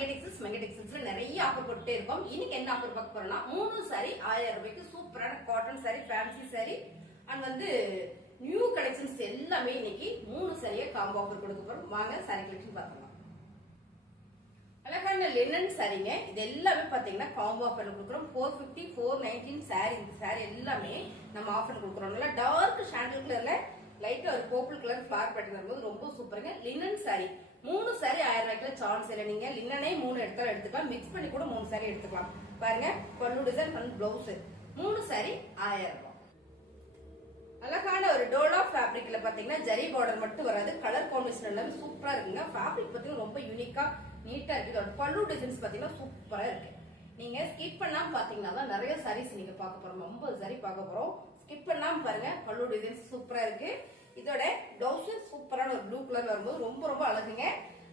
மெகடெக்ஸல்ஸ்ல நிறைய ஆஃபர் போட்டுட்டே இருக்கோம். இன்னைக்கு என்ன ஆஃபர் பார்க்க போறோம்னா 3 சாரி 1000 ரூபாய்க்கு சூப்பரான cotton sorry, fancy sorry and new collections எல்லாமே இன்னைக்கு 3 சாரியை காம்போ ஆஃபர் கொடுக்க போறோம். வாங்க சாரி கலெக்ஷன் பார்க்கலாம். அழகான லினன் சாரிங்க, இது எல்லாமே பாத்தீங்கன்னா காம்போ ஆஃபர்ல கொடுக்குறோம். 450 419 சாரி. இந்த சாரி எல்லாமே நம்ம ஆஃபர் கொடுக்குறோம். நல்லா டார்க் சாண்டல் கலர்ல லைட்டா ஒரு பர்பிள் கலர் ஃபிளவர் பேட்டர்ன் வரும்போது ரொம்ப சூப்பருங்க. லினன் சாரி 3 சாரி 1000 ரூபாய்க்குல சான்ஸ் இல்லை. நீங்க லினனே 3 எடுத்தாலும் எடுத்துக்கலாம், மிக்ஸ் பண்ணி கூட 3 சாரி எடுத்துக்கலாம். பாருங்க, பல்லு டிசைன் அண்ட் பிளவுஸ் 3 சாரி 1000 ரூபாய். அழகான ஒரு டோலா ஃபேப்ரிக்ல பாத்தீங்கன்னா ஜரி பார்டர் மட்டும் வராது, கலர் காம்பினேஷன் எல்லாமே சூப்பரா இருக்குங்க. ஃபேப்ரிக் பாத்தீங்கன்னா ரொம்ப யூனிக்கா நீட்டா இருக்கு. பல்லு டிசைன்ஸ் பாத்தீங்கன்னா சூப்பரா இருக்கு. நீங்க ஸ்கிப் பண்ணாம பாத்தீங்கன்னா தான் நிறைய சாரீஸ் நீங்க பார்க்க போறோம். 50 சாரி பார்க்க போறோம். ஸ்கிப் பண்ணாம பாருங்க, பல்லு டிசைன்ஸ் சூப்பரா இருக்கு. இதோட பிளவுஸ் சூப்பரான ஒரு ப்ளூ கலர்ல வரும்போது ரொம்ப ரொம்ப அழகுங்க.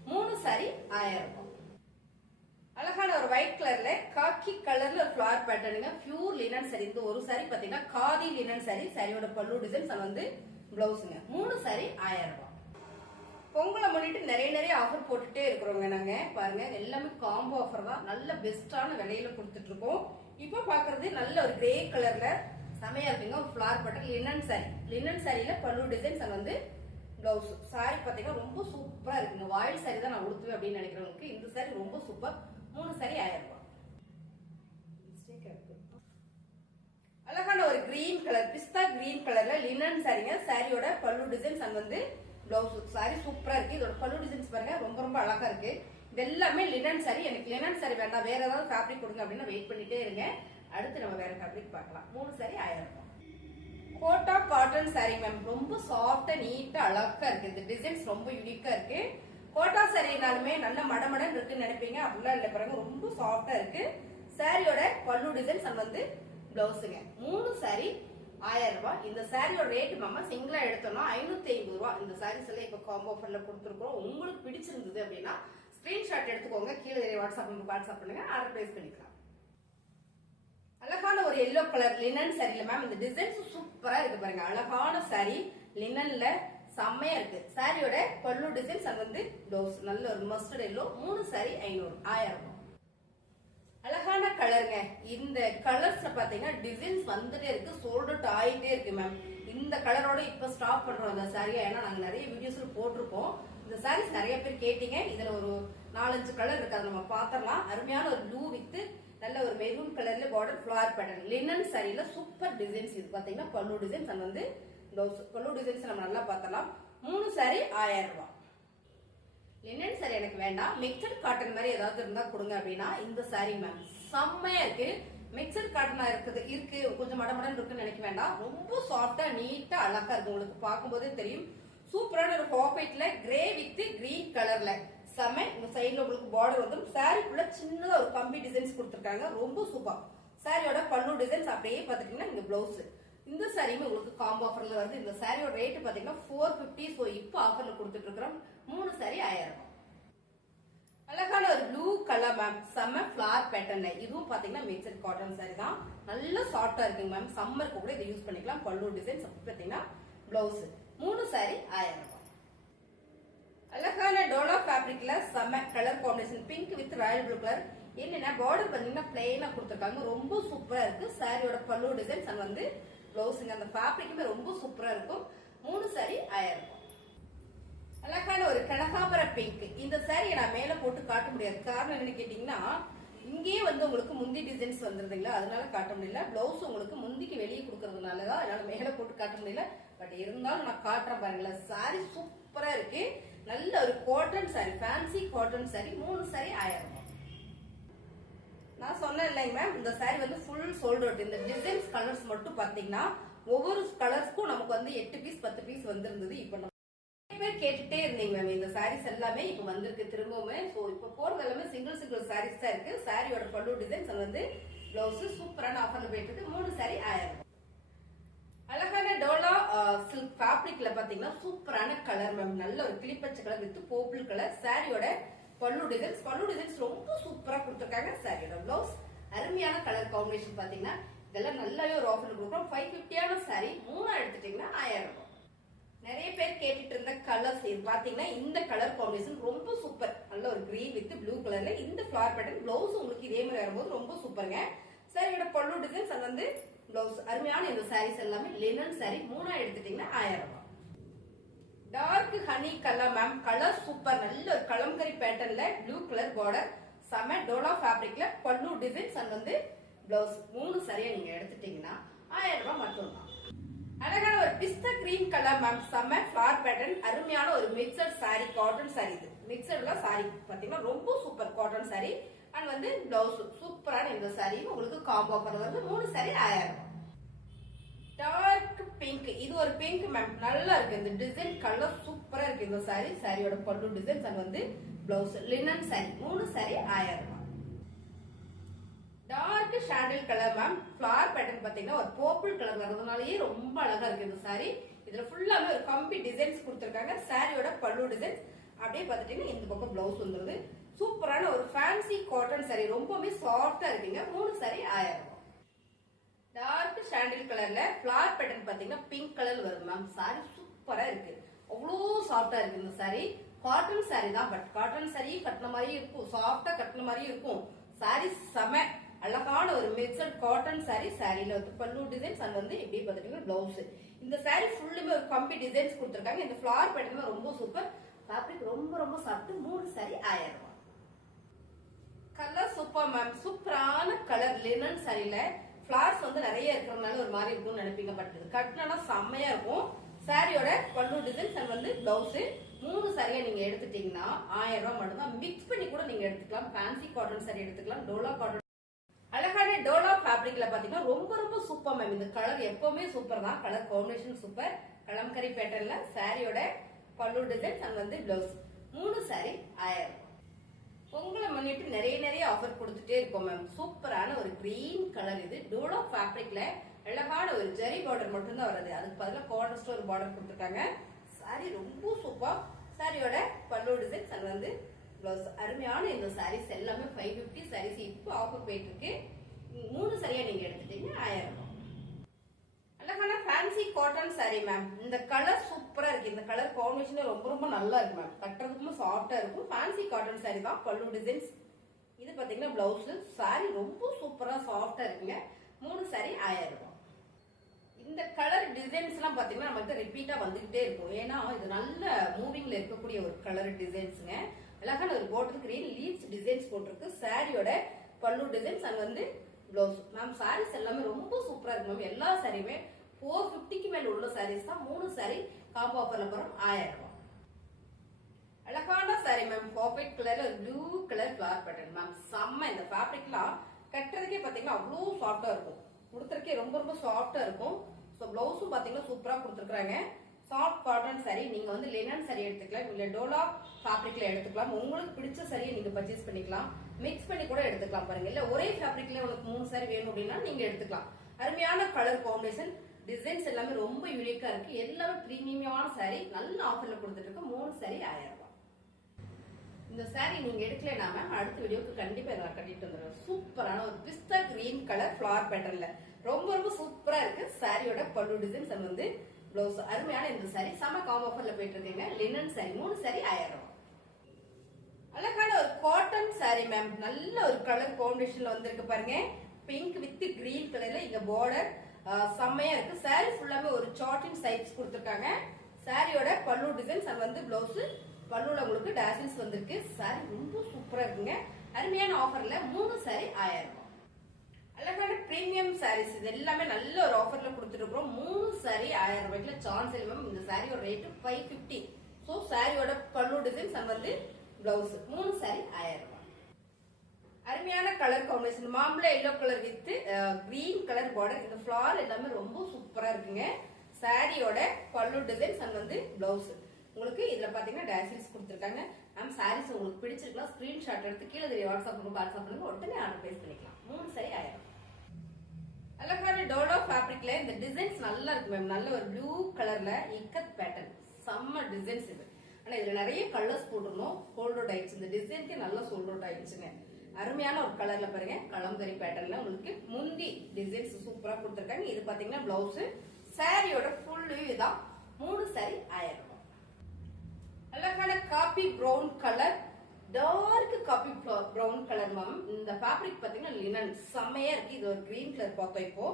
3 சாரி 1000 ரூபாய். அழகான ஒரு ஒயிட் கலர்ல காக்கி கலர்ல ஒரு ஃபிளவர் பேட்டர்னுங்க, பியூர் லினன் சாரி. இந்த ஒரு சாரி பாத்தீங்கன்னா காதி லினன் சாரி. சாரியோட பல்லு டிசைன்ஸ் பிளவுஸுங்க. 3 சாரி 1000 ரூபாய். பொங்கலை முன்னிட்டு நிறைய ஆஃபர் போட்டுட்டே இருக்கிறோங்க. நாங்க பாருங்க, எல்லாமே காம்போ ஆஃபர் தான். நல்ல பெஸ்டான விலையில கொடுத்துட்டு இருக்கோம். இப்போ பாக்குறது நல்ல ஒரு கிரே கலர்ல செமையா இருக்குங்க. ஒரு flower pattern linen sari. Linen சாரியில பல்லு டிசைன்ஸ் பிளவுஸ். சாரி பாத்தீங்கன்னா ரொம்ப சூப்பரா இருக்குங்க. வாயில் சாரி தான் நான் உடுத்துவேன் அப்படின்னு நினைக்கிறவங்களுக்கு இந்த சாரி ரொம்ப சூப்பர். 3 சாரி 1000 ரூபாய். அழகான ஒரு கிரீன் கலர், பிஸ்தா கிரீன் கலர்ல லினன் சாரிங்க. சாரியோட பல்லு டிசைன்ஸ் பிளவுஸ். சாரி சூப்பரா இருக்கு. இதோட பல்லு டிசைன்ஸ் பாருங்க, ரொம்ப ரொம்ப அழகா இருக்கு. இது எல்லாமே லினன் சாரி. எனக்கு லினன் சாரி வேண்டாம், வேற ஏதாவது ஃபேப்ரிக் கொடுங்க அப்படின்னு வெயிட் பண்ணிட்டே இருங்க. அடுத்து நம்ம வேற ஃபேப்ரிக் பார்க்கலாம். 3 சாரி 1000 ரூபாய். கோட்டா காட்டன் சாரி மேம், ரொம்ப சாஃப்டா நீட்டா அழகா இருக்கு. இந்த டிசைன்ஸ் ரொம்ப யூனிக்கா இருக்கு. கோட்டா சாரினாலுமே நல்ல மடமடன் இருக்குன்னு நினைப்பீங்க, அப்படிலாம் இல்ல. பாருங்க, ரொம்ப சாஃப்டா இருக்கு. சாரியோட பல்லு டிசைன்ஸ் பிளவுஸுங்க. 3 சாரி 1000 ரூபாய். இந்த சாரியோட ரேட் நம்ம சிங்கிளா எடுத்தோம்னா 550 ரூபாய். இந்த சாரீஸ் எல்லாம் இப்ப காம்போ ஆஃபர்ல கொடுத்துருக்கோம். உங்களுக்கு பிடிச்சிருந்தது அப்படின்னா ஸ்கிரீன்ஷாட் எடுத்துக்கோங்க, கீழே வாட்ஸ்அப் பண்ணுங்க, ஆர்டர் பிளேஸ் பண்ணிக்கலாம். அழகான ஒரு எல்லோ கலர் லினன் சாரில மேம், இந்த டிசைன்ஸ் சூப்பரா இருக்கு பாருங்க. அழகான சாரி லினன்ல செம்மையா இருக்கு. சாரியோட பல்லு டிசைன்ஸ் பிளவுஸ் நல்ல ஒரு மஸ்டர்ட் எல்லோ. 3 சாரி 1000 ரூபாய். அழகான கலருங்க. இந்த கலர்ஸ்ல பாத்தீங்கன்னா டிசைன்ஸ் வந்துட்டே இருக்கு, சோல்ட் அவுட் ஆயிட்டே இருக்கு மேம். இந்த கலரோட இப்ப ஸ்டாப் பண்றோம் இந்த சாரியா, ஏன்னா நாங்க நிறைய வீடியோஸ்ல போட்டிருக்கோம். இந்த சாரீஸ் நிறைய பேர் கேட்டீங்க. இதுல ஒரு 4-5 கலர் இருக்கு, அதை நம்ம பாத்திரலாம். அருமையான ஒரு ப்ளூ வித் நல்ல ஒரு மெரூன் கலர்ல பார்டர் ஃபிளவர் பேட்டர்ன் லினன் சாரியில சூப்பர் டிசைன்ஸ். இது பாத்தீங்கன்னா பல்லு டிசைன்ஸ் பிளவுஸ். பல்லு டிசைன்ஸ் நம்ம நல்லா பார்த்தலாம். 3 சாரி 1000 ரூபாய். லினன் சாரி எனக்கு வேண்டாம், மிக்சட் காட்டன் மாதிரி ஏதாவது இருந்தா கொடுங்க அப்படின்னா இந்த சாரி மேம் செம்மையா இருக்கு. மிக்சட் காட்டனா இருக்கு கொஞ்சம் மடமடன் இருக்குன்னு நினைக்க வேண்டாம். ரொம்ப சாஃப்டா நீட்டா அழகா இருக்கு. உங்களுக்கு பார்க்கும்போதே தெரியும். சூப்பரான ஒரு பாக்கெட்ல கிரே வித் கிரீன் கலர்ல செம்ம. இந்த சைட்ல உங்களுக்கு பார்டர் வந்துடும். சாரிக்குள்ள சின்னதா ஒரு கம்பி டிசைன்ஸ் கொடுத்துருக்காங்க, ரொம்ப சூப்பர். சாரியோட பல்லு டிசைன்ஸ் அப்படியே பாத்துட்டீங்கன்னா இந்த பிளவுஸ். இந்த சாரியுமே உங்களுக்கு காம்போ ஆஃபர்ல வருது. இந்த சாரியோட ரேட் பாத்தீங்கன்னா 450. சோ இப்போ ஆஃபர்ல கொடுத்துட்டு இருக்கிறோம். 3 சாரி 1000 ரூபாய். அழகான ஒரு ப்ளூ கலர் மேம், செம்ம ஃபிளவர் பேட்டர்ன். இதுவும் பாத்தீங்கன்னா மிக்சட் காட்டன் சாரி தான். நல்ல சாஃப்டா இருக்குங்க மேம். சம்மருக்கு கூட இதை யூஸ் பண்ணிக்கலாம். பல்லு டிசைன்ஸ் பாத்தீங்கன்னா பிளவுஸ். 3 சாரி 1000 ரூபாய். அழகான டோலா ஃபேப்ரிக்ல செம்ம colour combination, pink with Royal blue colour. என்னன்னா பார்டர் பாத்தீங்கன்னா பிளெயினா கொடுத்துருக்காங்க, ரொம்ப சூப்பரா இருக்கு. சாரியோட பல்லு டிசைன்ஸ் பிளவுஸுங்க. அந்த ஃபேப்ரிக்குமே ரொம்ப சூப்பரா இருக்கும். 3 சாரி 1000 ரூபாய். அழகான ஒரு கனகாபர பிங்க். இந்த சாரியை நான் மேல போட்டு காட்ட முடியாது. காரணம் என்னன்னு கேட்டீங்கன்னா, இங்கேயே உங்களுக்கு முந்தி டிசைன்ஸ் வந்துருதுங்களா, அதனால காட்ட முடியல. பிளவுஸ் உங்களுக்கு முந்திக்கு வெளியே கொடுக்கறதுனாலதான் அதனால மேல போட்டு காட்ட முடியல. பட் இருந்தாலும் நான் காட்டுறேன் பாருங்களேன். சாரி சூப்பரா இருக்கு. நல்ல ஒரு cotton sorry, fancy cotton sorry. 3 sari 1000 ரூபாய். நான் சொன்னேன் இல்லைங்க மேம், இந்த சாரி ஃபுல் சோல்ட் அவுட். இந்த டிசைன்ஸ் கலர்ஸ் மட்டும் பாத்தீங்கன்னா ஒவ்வொரு கலர்ஸ்க்கும் நமக்கு 8 பீஸ் 10 பீஸ் வந்திருந்தது. இப்ப பேர் கேட்டுட்டே இருந்தீங்க மேம். இந்த சாரீஸ் எல்லாமே இப்ப வந்திருக்கு திரும்பவும். சோ இப்ப போறது எல்லாமே சிங்கிள் சாரீஸ் தான் இருக்கு. சாரியோட பல்லு டிசைன்ஸ் பிளவுஸ் சூப்பரான ஆஃபர்ல போயிட்டு இருக்கு. 3 சாரி 1000 ரூபாய். அழகான டோலா சில்க் ஃபேப்ரிக்ல பாத்தீங்கன்னா சூப்பரான கலர் மேம். நல்ல ஒரு கிளிப்பச்சை கலர் வித் பர்பிள் கலர். சாரியோட பல்லு டிசைன்ஸ் ரொம்ப சூப்பரா கொடுத்துருக்காங்க. சாரியோட பிளவுஸ் அருமையான கலர் காம்பினேஷன் பாத்தீங்கன்னா இதெல்லாம் நல்லாவே ஒரு ஆஃபர் கொடுக்குறோம். 550 சாரி 3 எடுத்துட்டீங்கன்னா 1000 ரூபாய். நிறைய பேர் கேட்டுட்டு இருந்த கலர்ஸ் இது பாத்தீங்கன்னா இந்த கலர் காம்பினேஷன் ரொம்ப சூப்பர். நல்ல ஒரு கிரீன் வித் ப்ளூ கலர்ல இந்த ஃபிளவர் பேட்டர்ன் பிளவுஸ் உங்களுக்கு இதே மாதிரி வரும்போது ரொம்ப சூப்பருங்க. சாரியோட பல்லு டிசைன்ஸ் அது வந்து பிளவுஸ் அருமையான இந்த சாரீஸ் எல்லாமே லினன் சாரி. மூணா எடுத்துட்டீங்கன்னா 1000 ரூபாய். Dark honey colour ma'am, colour super. நல்ல ஒரு கலம்கரி பேட்டர்ன்ல ப்ளூ கலர் பார்டர் செம டோலா ஃபேப்ரிக்ல பல்லு டிசைன்ஸ் அது வந்து பிளவுஸ். 3 சரியா நீங்க எடுத்துட்டீங்கன்னா 1000 ரூபாய் மட்டும்தான். அழகான ஒரு பிஸ்தா கிரீம் கலர் மேம், செம்ம ஃபிளவர் பேட்டர்ன் அருமையான ஒரு மிக்சட் சாரி, காட்டன் சாரி. இது மிக்சட்ல சாரி பாத்தீங்கன்னா ரொம்ப சூப்பர் காட்டன் சாரி அண்ட் வந்து பிளவுஸ் சூப்பரான இந்த சாரி உங்களுக்கு காம்போ ஆஃபர் வருது. 3 சாரி 1000 ரூபாய். டார்க் பிங்க், இது ஒரு பிங்க் மேம், நல்லா இருக்கு இந்த டிசைன், கலர் சூப்பரா இருக்கு இந்த சாரி. சாரியோட பல்லு டிசைன்ஸ் அண்ட் வந்து பிளவுஸ் லினன் சாரி. 3 சாரி 1000 ரூபாய். டார்க் ஷாண்டில் கலர் மேம், ஃபிளவர் பேட்டர்ன் பாத்தீங்கன்னா ஒரு பர்பிள் கலர் வரதுனாலயே ரொம்ப அழகா இருக்கு இந்த சாரி. இதுல ஃபுல்லாவே ஒரு கம்பி டிசைன்ஸ் கொடுத்திருக்காங்க. சாரியோட பல்லு டிசைன்ஸ் அப்படியே பாத்துட்டீங்கன்னா இந்த பக்கம் பிளவுஸ் வந்துருது. சூப்பரான ஒரு ஃபேன்சி காட்டன் சாரி, ரொம்பவே சாஃப்டா இருக்குங்க. 3 சாரி 1000 ரூபாய். டார்க் ஷாண்டில் கலர்ல ஃபிளவர் பேட்டர்ன் பாத்தீங்கன்னா பிங்க் கலர் வரும் மேம். சாரி சூப்பரா இருக்கு, அவ்வளோ சாஃப்டா இருக்கு இந்த சாரி. காட்டன் சாரி தான், பட் காட்டன் சாரி கட்டின மாதிரியும் இருக்கும், சாஃப்டா கட்டின மாதிரியும் இருக்கும். சாரி செம அழகான ஒரு மிக்சட் காட்டன் சாரி. சாரியில வந்து பல்லு டிசைன்ஸ் அண்ட் வந்து இப்படி பாத்துட்டீங்கன்னா பிளவுஸ். இந்த சாரி ஃபுல்லுமே ஒரு கம்பி டிசைன்ஸ் கொடுத்திருக்காங்க. இந்த ஃபிளவர் பேட்டர்ன் ரொம்ப சூப்பர், ஃபேப்ரிக் ரொம்ப ரொம்ப சாஃப்ட். 3 சாரி 1000 ரூபாய். கலர் சூப்பர் மேம், சூப்பரான கலர் லினன் சாரியில ஃபிளவர்ஸ் வந்து நிறைய இருக்கிறதுனால ஒரு மாதிரி இருக்கும்னு நினைப்பீங்க, பட் இது கட்டினா செம்மையா இருக்கும். சாரியோட பல்லு டிசைன்ஸ் அண்ட் வந்து பிளவுஸ். 3 சாரியா நீங்க எடுத்துட்டீங்கன்னா 1000 ரூபாய் மட்டும்தான். மிக்ஸ் பண்ணி கூட நீங்க எடுத்துக்கலாம். ஃபேன்சி காட்டன் சாரி எடுத்துக்கலாம், டோலா காட்டன். அழகான டோலா ஃபேப்ரிக்ல பாத்தீங்கன்னா ரொம்ப ரொம்ப சூப்பர் மேம். இந்த கலர் எப்பவுமே சூப்பர் தான், கலர் காம்பினேஷன் சூப்பர். கலம்கரி பேட்டர்ன்ல சாரியோட பல்லு டிசைன்ஸ் அண்ட் வந்து பிளவுஸ். 3 சாரி 1000 ரூபாய். உங்களை முன்னிட்டு நிறைய ஆஃபர் கொடுத்துட்டே இருக்கோம் மேம். சூப்பரான ஒரு கிரீன் கலர், இது டோலா ஃபேப்ரிக்ல அழகான ஒரு ஜெரி பார்டர் மட்டும் தான் வருது. அதுக்கு பதிலா கார்னர் ஸ்டோர் பார்டர் கொடுத்துருக்காங்க. சாரி ரொம்ப சூப்பர். சாரியோட பல்லு டிசைன்ஸ் அண்ட் வந்து பிளவுஸ். அருமையான இந்த சாரீஸ் எல்லாமே 550 சாரீஸ் இப்போ ஆஃபர் போயிட்டு இருக்கு. 3 சரியா நீங்க எடுத்துட்டீங்க 1000 ரூபாய். அழகான ஃபேன்சி காட்டன் சாரி மேம். இந்த கலர் சூப்பரா இருக்கு, இந்த கலர் காம்பினேஷன் ரொம்ப ரொம்ப நல்லா இருக்கு மேம். கட்டுறதுக்கும் சாஃப்டா இருக்கும். ஃபேன்சி காட்டன் சாரி தான். பல்லு டிசைன்ஸ் இது பாத்தீங்கன்னா பிளவுஸ். சாரி ரொம்ப சூப்பரா சாஃப்டா இருக்குங்க. 3 சாரி 1000 ரூபாய். இந்த கலர் டிசைன்ஸ் எல்லாம் பாத்தீங்கன்னா நமக்கு ரிப்பீட்டா வந்துகிட்டே இருக்கும். ஏன்னா இது நல்ல மூவிங்ல இருக்கக்கூடிய ஒரு கலர் டிசைன்ஸ்ங்க. அழகான ஒரு பாட்டில் கிரீன் லீவ்ஸ் டிசைன்ஸ் போட்டிருக்கு. சாரியோட பல்லு டிசைன்ஸ் அண்ட் வந்து பிளவுஸ். மேம் சாரீஸ் எல்லாமே ரொம்ப சூப்பரா இருக்கு மேம். எல்லா சாரியுமே 450க்கு மேல உள்ள சாரீஸ் தான். 3 சாரி காம்போ ஆஃபர்ல போறோம் 1000 ரூபாய். அழகான சாரி மேம், பர்ஃபெக்ட் கலர்ல ஒரு blue colour flower pattern ma'am. செம்ம. இந்த ஃபேப்ரிக்லாம் கட்டுறதுக்கே பாத்தீங்கன்னா அவ்வளோ சாஃப்டா இருக்கும், கொடுத்துருக்கே ரொம்ப ரொம்ப சாஃப்டா இருக்கும். ஸோ பிளவுஸும் பாத்தீங்கன்னா சூப்பரா கொடுத்துருக்காங்க. Soft cotton sorry. நீங்க வந்து லினன் சாரி எடுத்துக்கலாம், இல்ல டோலா ஃபேப்ரிக்ல எடுத்துக்கலாம். உங்களுக்கு பிடிச்ச சாரியை நீங்க பர்ச்சேஸ் பண்ணிக்கலாம். மிக்ஸ் பண்ணி கூட எடுத்துக்கலாம் பாருங்க. இல்ல ஒரே ஃபேப்ரிக்ல உங்களுக்கு 3 சாரி வேணும் அப்படின்னா நீங்க எடுத்துக்கலாம். அருமையான கலர் காம்பினேஷன், டிசைன்ஸ் எல்லாமே ரொம்ப யூனிக்கா இருக்கு. எல்லாமே பிரீமியமான சாரி, நல்ல ஆஃபர்ல கொடுத்துட்டு இருக்கு. 3 சாரி 1000 ரூபாய். இந்த சாரி நீங்க எடுக்கலனா மேம் அடுத்த வீடியோக்கு கண்டிப்பா இதை கட்டிட்டு வந்துடுறேன். சூப்பரான ஒரு பிஸ்தா கிரீன் கலர் ஃபிளவர் பேட்டர்ன்ல ரொம்ப ரொம்ப சூப்பரா இருக்கு. சாரியோட பல்லு டிசைன்ஸ் அண்ட் வந்து பிளவுஸ். அருமையான இந்த சாரி செம காம்போ ஆஃபர்ல போயிட்டு இருக்கீங்க. லினன் சாரி. 3 சாரி 1000 ரூபாய். அழகான ஒரு காட்டன் சாரி மேம். நல்ல ஒரு கலர் காம்பினேஷன்ல வந்திருக்கு பாருங்க. பிங்க் வித் கிரீன் கலர்ல இங்க பார்டர் செம்மையா இருக்கு. சாரி ஃபுல்லாமே ஒரு சார்ட்டிங் சைட்ஸ் கொடுத்திருக்காங்க. சாரியோட பல்லு டிசைன்ஸ் அண்ட் வந்து பிளவுஸ். பல்லுல உங்களுக்கு டாசில்ஸ் வந்திருக்கு. சாரி ரொம்ப சூப்பரா இருக்குங்க. அருமையான ஆஃபர்ல 3 சாரி 1000 ரூபாய். அழகான பிரீமியம் சாரீஸ் இது எல்லாமே நல்ல ஒரு ஆஃபர்ல கொடுத்துட்டு இருக்கோம். 3 சாரி 1000 ரூபாய்க்குல சான்ஸ் இல்லை மேம். இந்த சாரியோட ரேட் 550. சோ சாரியோட பல்லு டிசைன்ஸ் அண்ட் வந்து பிளவுஸ். 3 சாரி 1000 ரூபாய். அருமையான கலர் காம்பினேஷன் மாம்பழ yellow colour with green colour border. இந்த ஃபிளவர் எல்லாமே ரொம்ப சூப்பரா இருக்குங்க. சாரியோட பல்லு டிசைன்ஸ் அண்ட் வந்து பிளவுஸ். உங்களுக்கு இதுல பாத்தீங்கன்னா டாசில்ஸ் கொடுத்துருக்காங்க. மேம் சாரீஸ் உங்களுக்கு பிடிச்சிருக்கலாம், ஸ்கிரீன்ஷாட் எடுத்து கீழே தெரிய வாட்ஸ்அப் பண்ணுங்க, உடனே ஆர்டர் பிளேஸ் பண்ணிக்கலாம். 3 சாரி 1000. அழகான டோலோ ஃபேப்ரிக்ல இந்த டிசைன்ஸ் நல்லா இருக்கு மேம். நல்ல ஒரு ப்ளூ கலர்ல இக்கத் பேட்டர்ன், செம்ம டிசைன்ஸ் இது. ஆனா இதுல நிறைய கலர்ஸ் போட்டிருந்தோம், சோல்ட் அவுட் ஆயிடுச்சு. இந்த டிசைனுக்கு நல்லா சோல்ட் அவுட் ஆயிடுச்சுங்க. அருமையான ஒரு கலர்ல பாருங்க, கலம்கரி பேட்டர்ன்ல உங்களுக்கு முந்தி டிசைன்ஸ் சூப்பரா கொடுத்துருக்காங்க. இது பாத்தீங்கன்னா பிளவுஸ். சாரியோட ஃபுல் வியூ இதான். 3 சாரி 1000 ரூபாய். அழகான coffee brown colour, dark coffee brown colour ma'am. இந்த ஃபேப்ரிக் பாத்தீங்கன்னா லினன் செம்மையா இருக்கு. இது ஒரு கிரீன் கலர் பார்த்தோம். இப்போ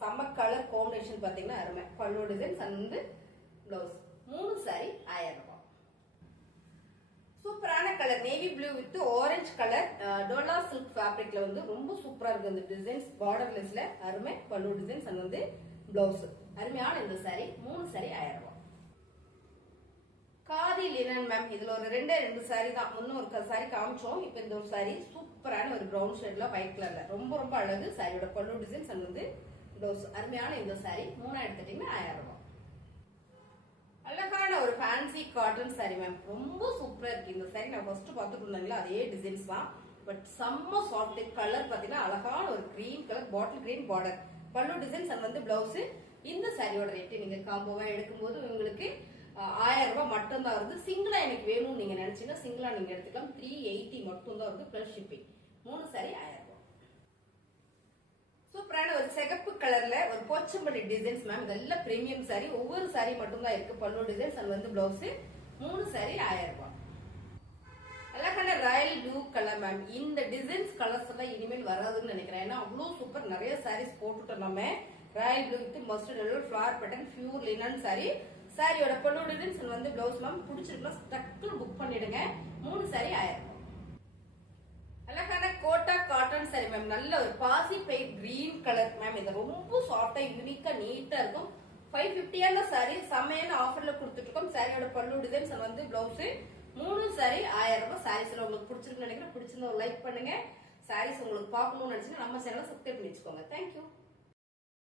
செம்ம கலர் காம்பினேஷன் பாத்தீங்கன்னா அருமை. பல்லு டிசைன்ஸ் அண்ட் பிளவுஸ். 3 சாரி 1000 ரூபாய். சூப்பரான colour navy blue with orange colour dola silk ஃபேப்ரிக்ல வந்து ரொம்ப சூப்பரா இருக்கு இந்த டிசைன்ஸ். பார்டர்லெஸ்ல அருமை. பல்லு டிசைன்ஸ் அண்ட் வந்து பிளவுஸ். அருமையான இந்த சாரி 3 சாரி 1000 ரூபாய். Khadi linen ma'am. இதுல ஒரு ரெண்டு சாரி தான். முன்ன ஒரு சாரி காமிச்சோம். இப்ப இந்த ஒரு சாரி சூப்பரான ஒரு பிரவுன் ஷேட்ல ஒயிட் கலர்ல ரொம்ப ரொம்ப அழகு. சாரியோட பல்லு டிசைன்ஸ் அண்ட் வந்து பிளவுஸ். அருமையான இந்த சாரி 3 எடுத்துட்டீங்கன்னா 1000 ரூபாய். அழகான ஒரு ஃபேன்சி காட்டன் சாரி மேம். ரொம்ப சூப்பரா இருக்கு இந்த சாரி. நான் ஃபர்ஸ்ட் பார்த்துட்டு இருந்தாங்களா அதே டிசைன்ஸ் தான். பட் செம்ம சாஃப்ட். கலர் பாத்தீங்கன்னா அழகான ஒரு green colour bottle green border. பல்லு டிசைன்ஸ் அண்ட் வந்து பிளவுஸ். இந்த சாரியோட ரேட் நீங்க காம்போவா எடுக்கும்போது உங்களுக்கு 1000 ரூபாய் மட்டும் தான் வருது. சிங்கிளா எனக்கு வேணும்னு நீங்க நினைச்சீங்கன்னா சிங்கிளா நீங்க எடுத்துக்கலாம். 380 மட்டும் தான் வருது பிளஸ் ஷிப்பிங். 3 சாரி 1000 ரூபாய். சூப்பரான ஒரு சிகப்பு கலர்ல ஒரு போச்சம்பள்ளி டிசைன்ஸ் மேம். இதெல்லாம் பிரீமியம் சாரி. ஒவ்வொரு சாரி மட்டும் தான் இருக்கு. பல்லு டிசைன்ஸ் அது வந்து பிளவுஸ். 3 சாரி 1000 ரூபாய். அழகான ராயல் ப்ளூ கலர் மேம். இந்த டிசைன்ஸ் கலர்ஸ் எல்லாம் இனிமேல் வராதுன்னு நினைக்கிறேன். ஏன்னா அவ்வளவு சூப்பர் நிறைய சாரீஸ் போட்டுட்டோம் நம்ம. Royal blue with mustard yellow flower pattern pure linen sorry. சாரியோட பல்லு டிசைன்ஸ் வந்து பிளவுஸ் மேம். பிடிச்சிருக்கா டக்குன்னு புக் பண்ணிடுங்க. 3 சாரி 1000 ரூபாய். அழகான கோட்டா காட்டன் சாரி மேம். நல்ல ஒரு பாசி பெயிண்ட் கிரீன் கலர் மேம். இது ரொம்ப சாஃப்டா யூனிக்கா நீட்டா இருக்கும். 550 சாரி செம்மையான ஆஃபர்ல கொடுத்துட்டு இருக்கோம். சாரியோட பல்லு டிசைன்ஸ் வந்து பிளவுஸ். 3 சாரி 1000 ரூபாய். சாரீஸ் உங்களுக்கு பிடிச்சிருக்குன்னு நினைக்கிறேன். பிடிச்சிருந்தா லைக் பண்ணுங்க. சாரீஸ் உங்களுக்கு பார்க்கணும்னு நினைச்சீங்கன்னா நம்ம சேனலை சப்ஸ்கிரைப் பண்ணி வச்சுக்கோங்க. தேங்க்யூ.